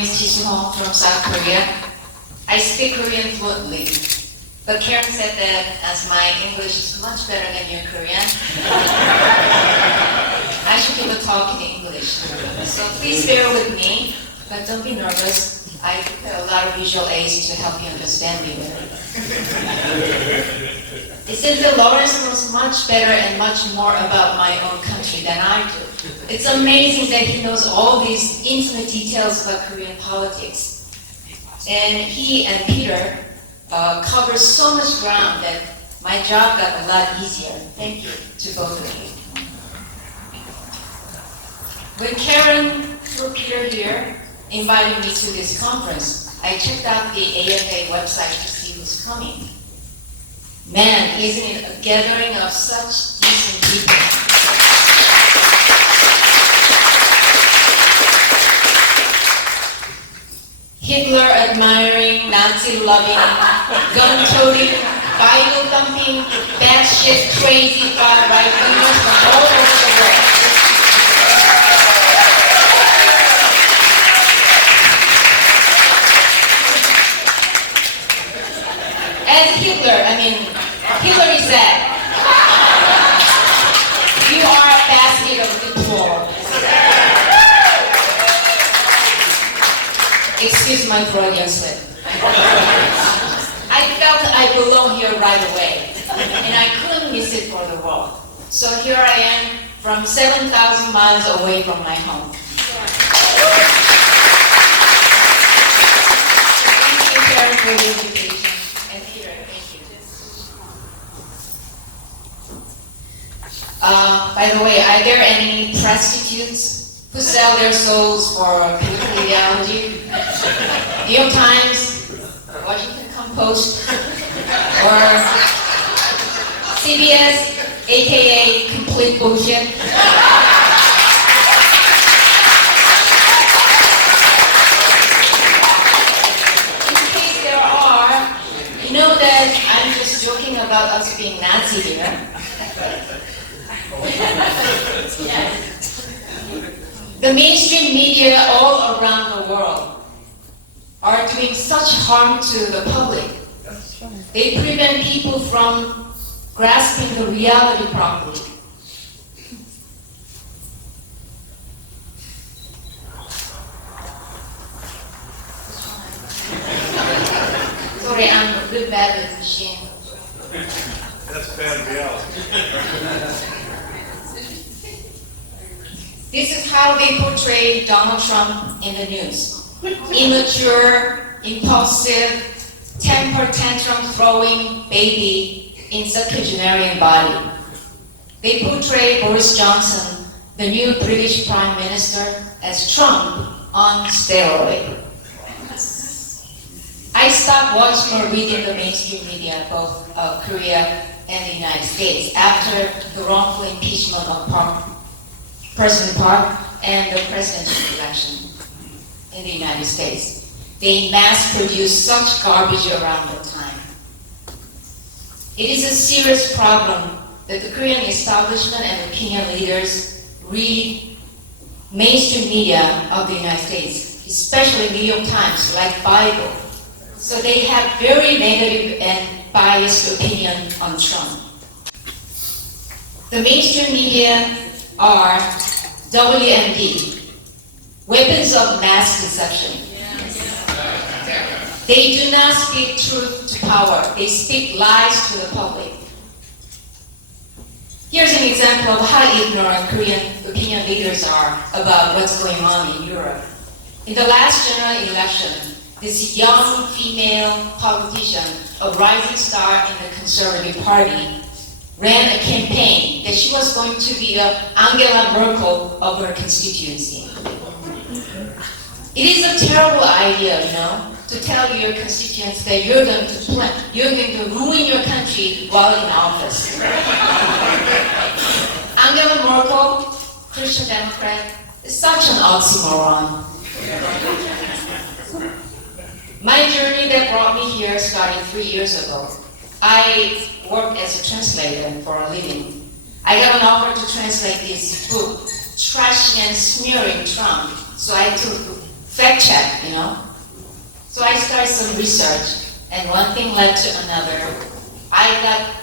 name is Jeesoo from South Korea. I speak Korean fluently, but Karen said that as my English is much better than your Korean, I should give a talk in English. So please bear with me, but don't be nervous. I prepare a lot of visual aids to help you understand me better. It seems that Lawrence knows much better and much more about my own country than I do. It's amazing that he knows all these intimate details about Korean politics. And he and Peter cover so much ground that my job got a lot easier. Thank you to both of you. When Karen, through Peter here, invited me to this conference, I checked out the AFA website to see who's coming. Man, isn't it a gathering of such decent people? Hitler admiring, Nazi loving, gun toting, Bible thumping, batshit crazy far-right leaders from all over the world. As Hitler is that. You are a basket of deplorable. Excuse my Freudian slip. I felt I belong here right away, and I couldn't miss it for the world. So here I am, from 7,000 miles away from my home. Thank you, Karen, for the invitation. And Peter, thank you. By the way, are there any prostitutes who sell their souls for political ideology? New York Times, Washington Post, or CBS, aka complete bullshit? In case there are, you know that I'm just joking about us being Nazi here. The mainstream media all around the world are doing such harm to the public. They prevent people from grasping the reality properly. Sorry, I'm a bit bad with machine. That's bad reality. This is how they portray Donald Trump in the news. Immature, impulsive, temper tantrum throwing baby in septuagenarian body. They portray Boris Johnson, the new British Prime Minister, as Trump on steroid. I stopped watching or reading the mainstream media, both of Korea and the United States, after the wrongful impeachment of President Park and the presidential election in the United States. They mass-produce such garbage around the time. It is a serious problem that the Korean establishment and opinion leaders read mainstream media of the United States, especially New York Times, like Bible. So they have very negative and biased opinion on Trump. The mainstream media are WMD, weapons of mass deception. They do not speak truth to power. They speak lies to the public. Here's an example of how ignorant Korean opinion leaders are about what's going on in Europe. In the last general election, this young female politician, a rising star in the Conservative Party, ran a campaign that she was going to be the Angela Merkel of her constituency. It is a terrible idea, to tell your constituents that you're going to ruin your country while in office. Angela Merkel, Christian Democrat, is such an oxymoron. My journey that brought me here started 3 years ago. I worked as a translator for a living. I got an offer to translate this book, trashing and smearing Trump. So I took fact check, you know. So I started some research, and one thing led to another. I got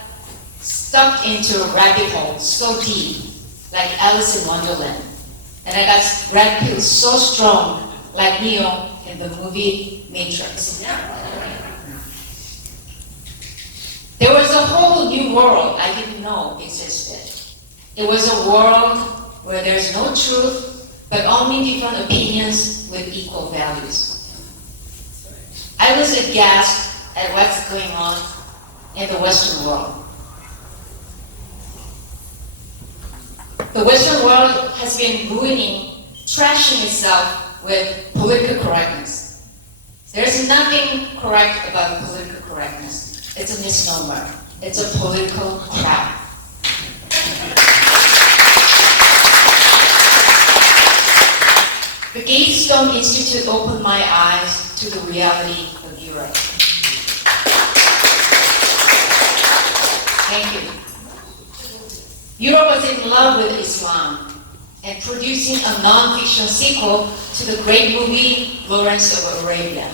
stuck into a rabbit hole so deep, like Alice in Wonderland. And I got red pills so strong, like Neo in the movie Matrix. There was a whole new world I didn't know existed. It was a world where there's no truth, but only different opinions with equal values. I was aghast at what's going on in the Western world. The Western world has been ruining, trashing itself with political correctness. There's nothing correct about political correctness. It's a misnomer. It's a political trap. The Jeesoo Institute opened my eyes to the reality of Europe. Thank you. Europe was in love with Islam and producing a non-fiction sequel to the great movie Lawrence of Arabia.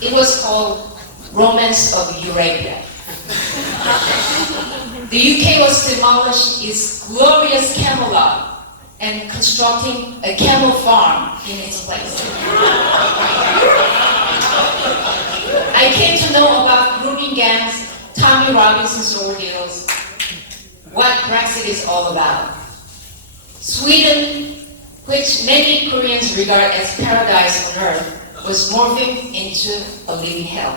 It was called Romance of Eurabia. The UK was demolishing its glorious Camelot and constructing a camel farm in its place. I came to know about grooming gangs, Tommy Robinson's ordeals, what Brexit is all about. Sweden, which many Koreans regard as paradise on earth, was morphing into a living hell.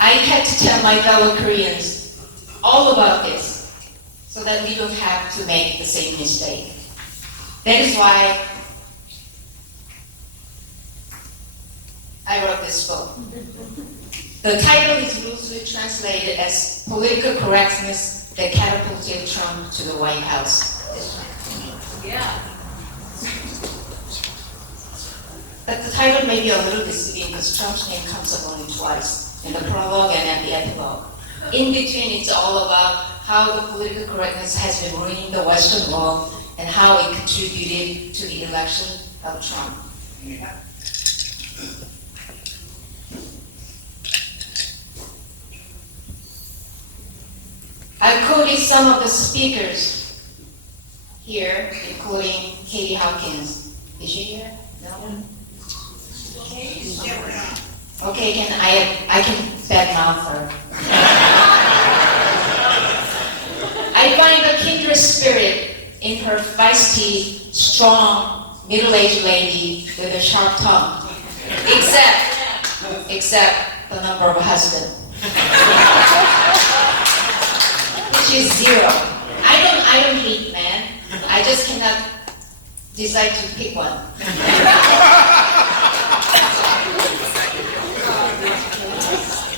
I had to tell my fellow Koreans all about this so that we don't have to make the same mistake. That is why I wrote this book. The title is loosely translated as Political Correctness That Catapulted Trump to the White House. Yeah. But the title may be a little deceiving because Trump's name comes up only twice, in the prologue and at the epilogue. In between, it's all about how the political correctness has been ruining the Western world and how it contributed to the election of Trump. I quoted some of the speakers here, including Katie Hopkins. Is she here? No? Okay, I can badmouth her. I find a kindred spirit in her feisty, strong, middle-aged lady with a sharp tongue. Except the number of husband. Which is 0. I don't hate men. I just cannot decide to pick one.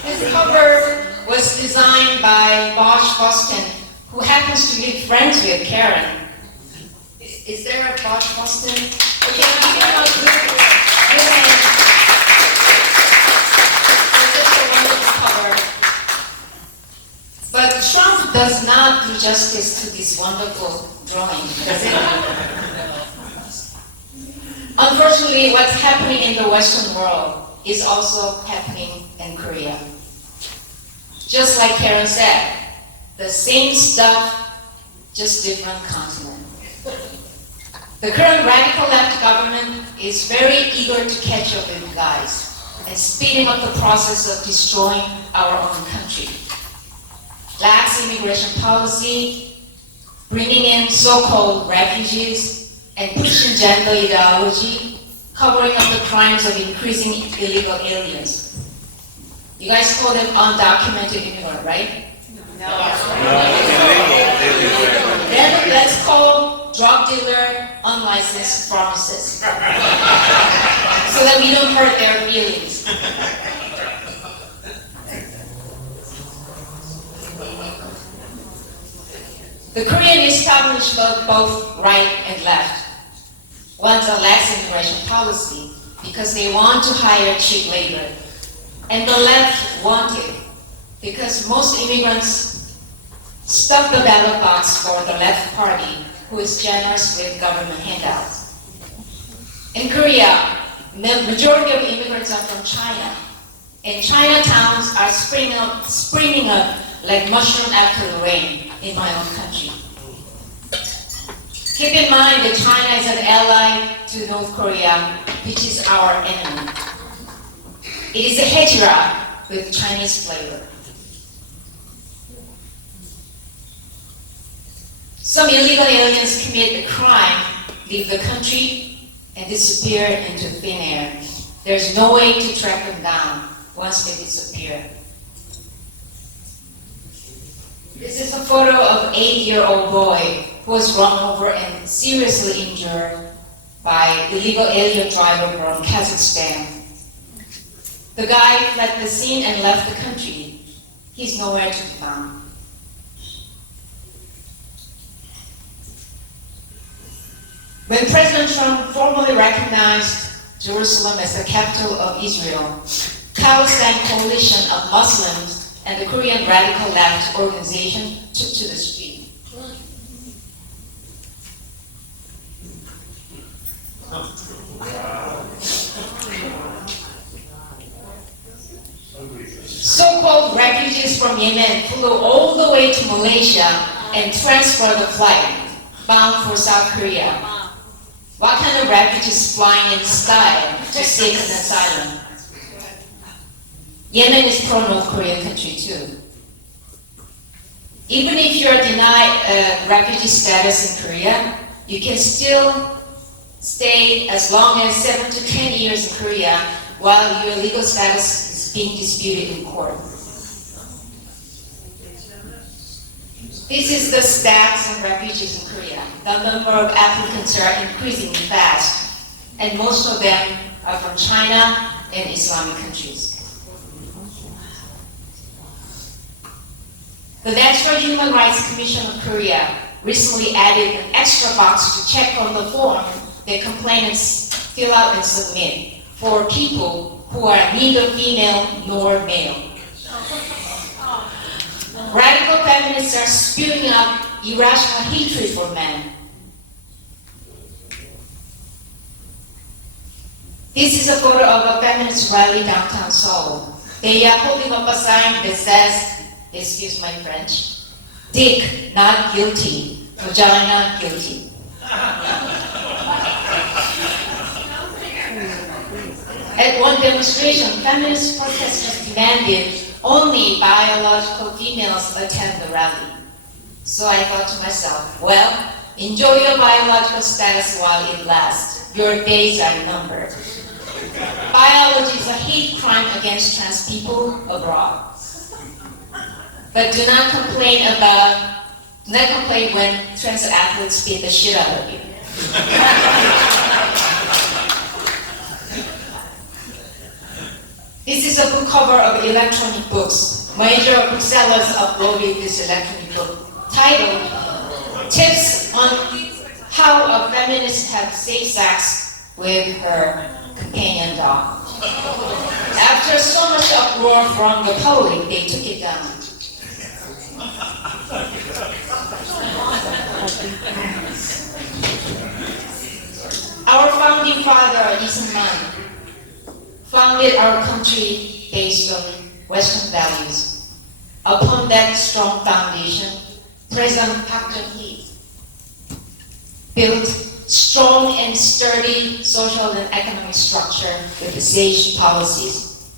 This cover was designed by Bosch Boston, who happens to be friends with Karen. Is there a Bosch Boston? Okay, I'm giving a good hand. It's such a wonderful cover. But Trump does not do justice to this wonderful drawing, does it? Unfortunately, what's happening in the Western world is also happening in Korea. Just like Karen said, the same stuff, just different continent. The current radical left government is very eager to catch up with you guys and speeding up the process of destroying our own country. Lax immigration policy, bringing in so-called refugees, and pushing gender ideology, covering up the crimes of increasing illegal aliens. You guys call them undocumented immigrant, right? No. Then let's call drug dealer unlicensed pharmacists, so that we don't hurt their feelings. The Korean establishment, both right and left, wants a lax immigration policy because they want to hire cheap labor. And the left want it because most immigrants stuff the ballot box for the left party, who is generous with government handouts. In Korea, the majority of immigrants are from China, and Chinatowns are springing up like mushroom after the rain in my own country. Keep in mind that China is an ally to North Korea, which is our enemy. It is a hejira with Chinese flavor. Some illegal aliens commit a crime, leave the country, and disappear into thin air. There's no way to track them down once they disappear. This is a photo of an 8-year-old boy who was run over and seriously injured by illegal alien driver from Kazakhstan. The guy fled the scene and left the country. He's nowhere to be found. When President Trump formally recognized Jerusalem as the capital of Israel, Palestine coalition of Muslims and the Korean radical left organization took to the street. So-called refugees from Yemen flew all the way to Malaysia and transferred the flight bound for South Korea. What kind of refugees flying in style to seek an asylum? Yemen is pro-North Korean country too. Even if you are denied refugee status in Korea, you can still stay as long as 7 to 10 years in Korea while your legal status is being disputed in court. This is the stats on refugees in Korea. The number of applicants are increasing fast, and most of them are from China and Islamic countries. The Natural Human Rights Commission of Korea recently added an extra box to check on the form that complainants fill out and submit for people who are neither female nor male. Radical feminists are spewing out irrational hatred for men. This is a photo of a feminist rally downtown Seoul. They are holding up a sign that says, excuse my French, dick not guilty, vagina guilty. At one demonstration, feminist protesters demanded only biological females attend the rally. So I thought to myself, well, enjoy your biological status while it lasts. Your days are numbered. Biology is a hate crime against trans people abroad. But do not complain when trans athletes beat the shit out of you. This is a book cover of electronic books. Major booksellers uploaded this electronic book titled Tips on How a Feminist Had Safe Sex with Her Companion Dog. After so much uproar from the public, they took it down. Our founding father, Lee Seung-man, founded our country based on Western values. Upon that strong foundation, President Park Geun-hye built strong and sturdy social and economic structure with the sage policies.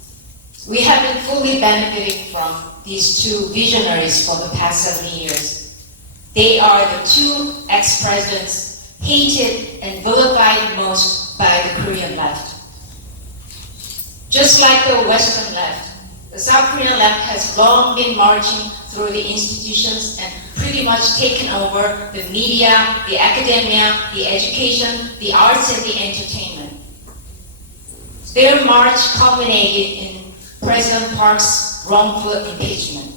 We have been fully benefiting from these two visionaries for the past 7 years. They are the two ex-presidents hated and vilified most by the Korean left. Just like the Western left, the South Korean left has long been marching through the institutions and pretty much taken over the media, the academia, the education, the arts, and the entertainment. Their march culminated in President Park's wrongful impeachment.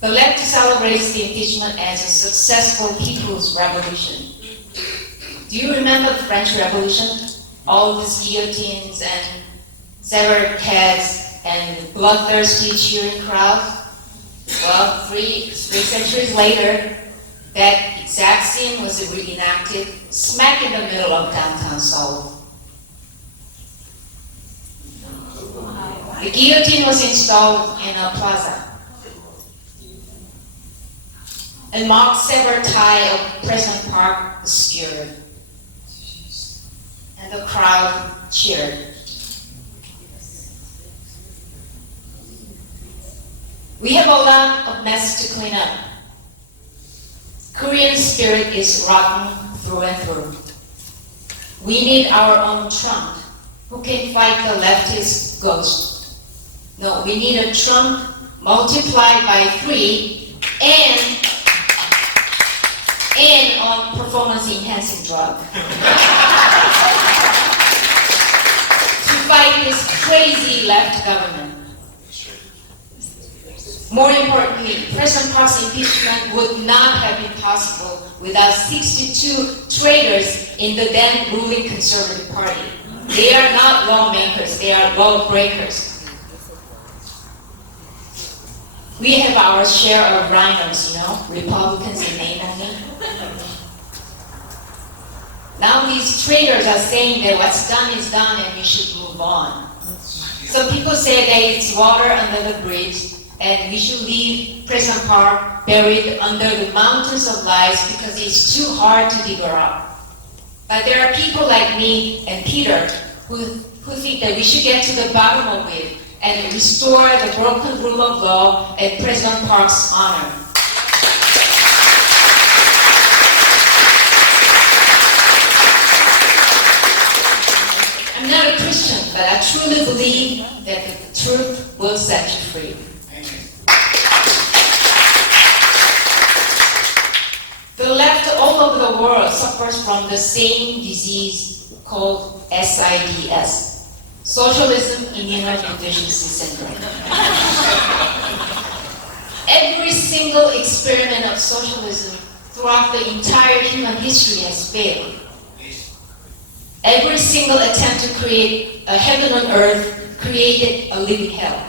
The left celebrates the impeachment as a successful people's revolution. Do you remember the French Revolution? All these guillotines and severed heads and bloodthirsty cheering crowds? Well, three centuries later, that exact scene was reenacted smack in the middle of downtown Seoul. The guillotine was installed in a plaza and marked several tie of President Park obscured, and the crowd cheered. We have a lot of mess to clean up. Korean spirit is rotten through and through. We need our own Trump who can fight the leftist ghost. No, we need a Trump multiplied by 3 and on performance-enhancing drug to fight this crazy left government. More importantly, President Park's impeachment would not have been possible without 62 traitors in the then ruling Conservative Party. They are not lawmakers, they are lawbreakers. We have our share of rhinos, Republicans in name only. Now these traitors are saying that what's done is done and we should move on. Some people say that it's water under the bridge and we should leave President Park buried under the mountains of lies because it's too hard to dig her up. But there are people like me and Peter who think that we should get to the bottom of it and restore the broken rule of law and President Park's honor. I'm not a Christian, but I truly believe that the truth will set you free. The left all over the world suffers from the same disease called SIDS, Socialism Immunodeficiency Syndrome. Every single experiment of socialism throughout the entire human history has failed. Every single attempt to create a heaven on earth created a living hell.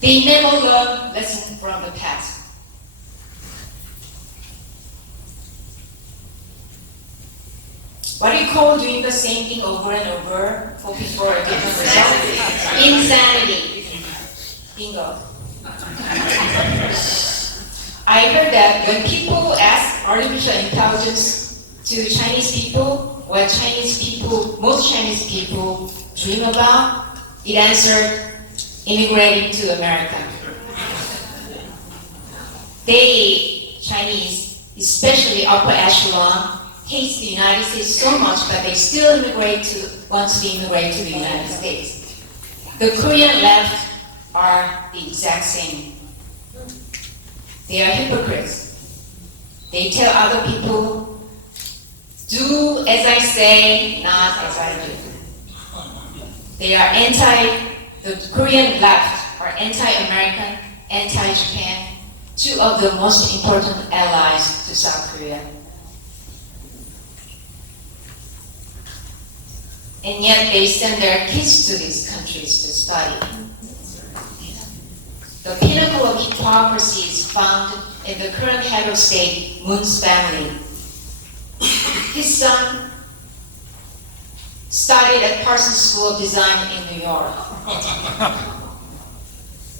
They never learn lessons from the past. What do you call doing the same thing over and over, hoping for a different result? Insanity. Bingo. I heard that when people ask artificial intelligence to Chinese people, what most Chinese people dream about, it answered immigrating to America. They, Chinese, especially upper echelon, hates the United States so much, but they still want to immigrate to the United States. The Korean left are the exact same. They are hypocrites. They tell other people, do as I say, not as I do. The Korean left are anti-American, anti-Japan, two of the most important allies to South Korea. And yet they send their kids to these countries to study. The pinnacle of hypocrisy is found in the current head of state, Moon's family. His son studied at Parsons School of Design in New York.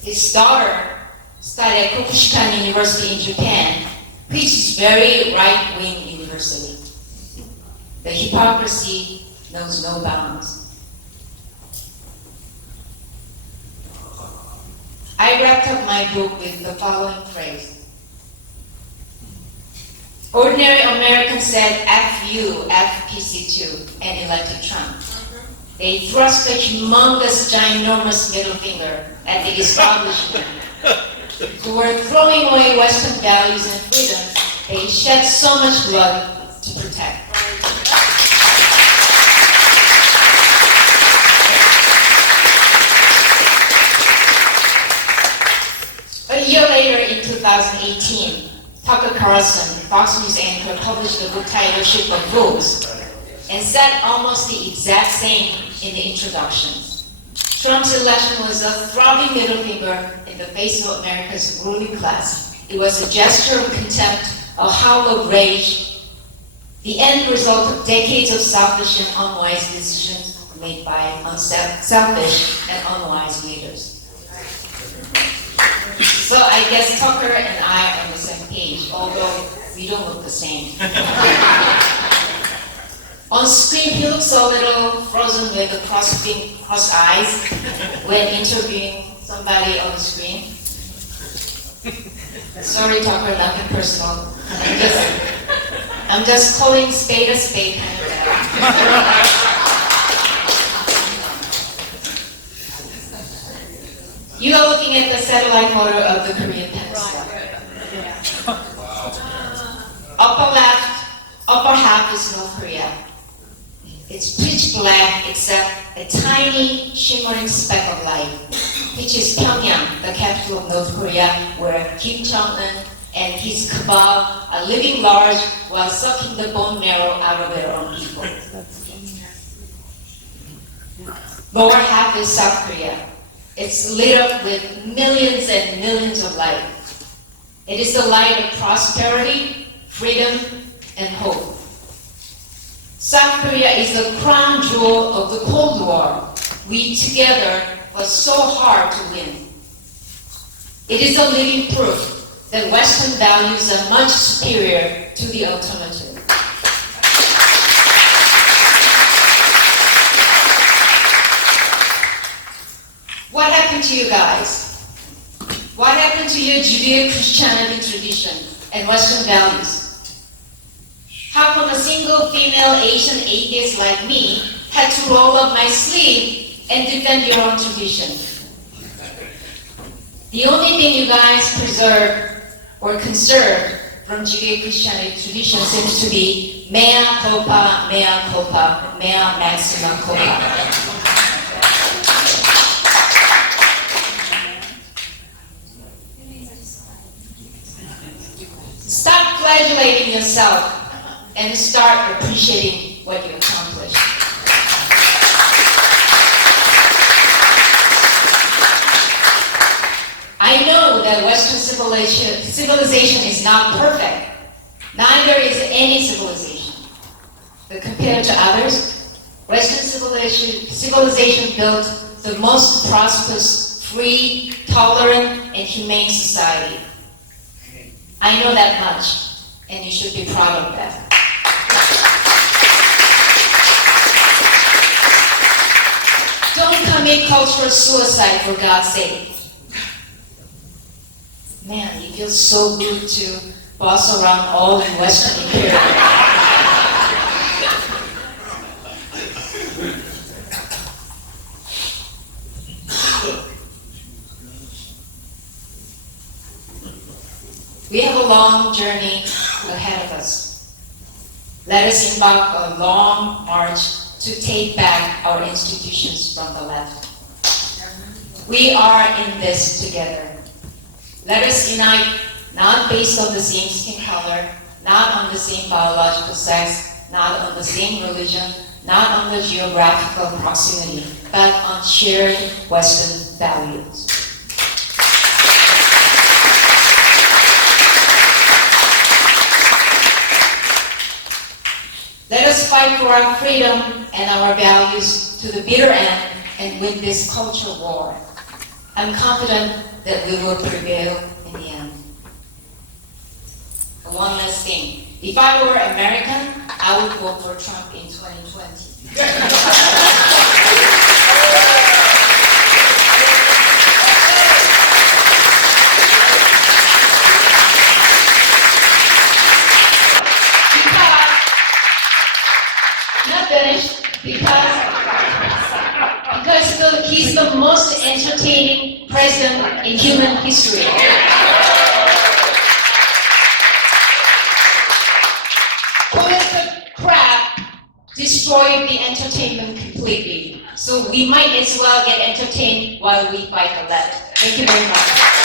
His daughter studied at Kokushikan University in Japan, which is very right-wing university. The hypocrisy knows no bounds. I wrapped up my book with the following phrase. Ordinary Americans said F you, F PC2, and elected Trump. They thrust a humongous, ginormous middle finger at the establishment who were throwing away Western values and freedoms they shed so much blood to protect. A year later, in 2018, Tucker Carlson, Fox News anchor, published a book titled Ship of Fools and said almost the exact same in the introduction. Trump's election was a throbbing middle finger in the face of America's ruling class. It was a gesture of contempt, a howl of rage, the end result of decades of selfish and unwise decisions made by selfish and unwise leaders. So I guess Tucker and I are on the same page, although we don't look the same. On screen, he looks a little frozen with the crossed eyes when interviewing somebody on the screen. Sorry, Tucker, nothing personal. I'm just calling spade a spade kind of guy. You are looking at the satellite photo of the Korean Peninsula. Upper left, upper half is North Korea. It's pitch black except a tiny shimmering speck of light, which is Pyongyang, the capital of North Korea, where Kim Jong-un and his cabal are living large while sucking the bone marrow out of their own people. Lower half is South Korea. It's lit up with millions and millions of light. It is the light of prosperity, freedom, and hope. South Korea is the crown jewel of the Cold War. We together was so hard to win. It is a living proof that Western values are much superior to the alternative. What happened to you guys? What happened to your Judeo-Christianity tradition and Western values? How come a single female Asian atheist like me had to roll up my sleeve and defend your own tradition? The only thing you guys preserved or conserved from Judeo-Christianity tradition seems to be mea culpa, mea maxima culpa. Stop flagellating yourself and start appreciating what you accomplished. I know that Western civilization is not perfect. Neither is any civilization. But compared to others, Western civilization built the most prosperous, free, tolerant, and humane society. I know that much, and you should be proud of that. Don't commit cultural suicide, for God's sake. Man, it feels so good to boss around all in Western imperialism. We have a long journey ahead of us. Let us embark on a long march to take back our institutions from the left. We are in this together. Let us unite, not based on the same skin color, not on the same biological sex, not on the same religion, not on the geographical proximity, but on shared Western values. Let us fight for our freedom and our values to the bitter end and win this culture war. I'm confident that we will prevail in the end. And one last thing. If I were American, I would vote for Trump in 2020. Because he's the most entertaining president in human history. Political crap destroyed the entertainment completely. So we might as well get entertained while we fight the left. Thank you very much.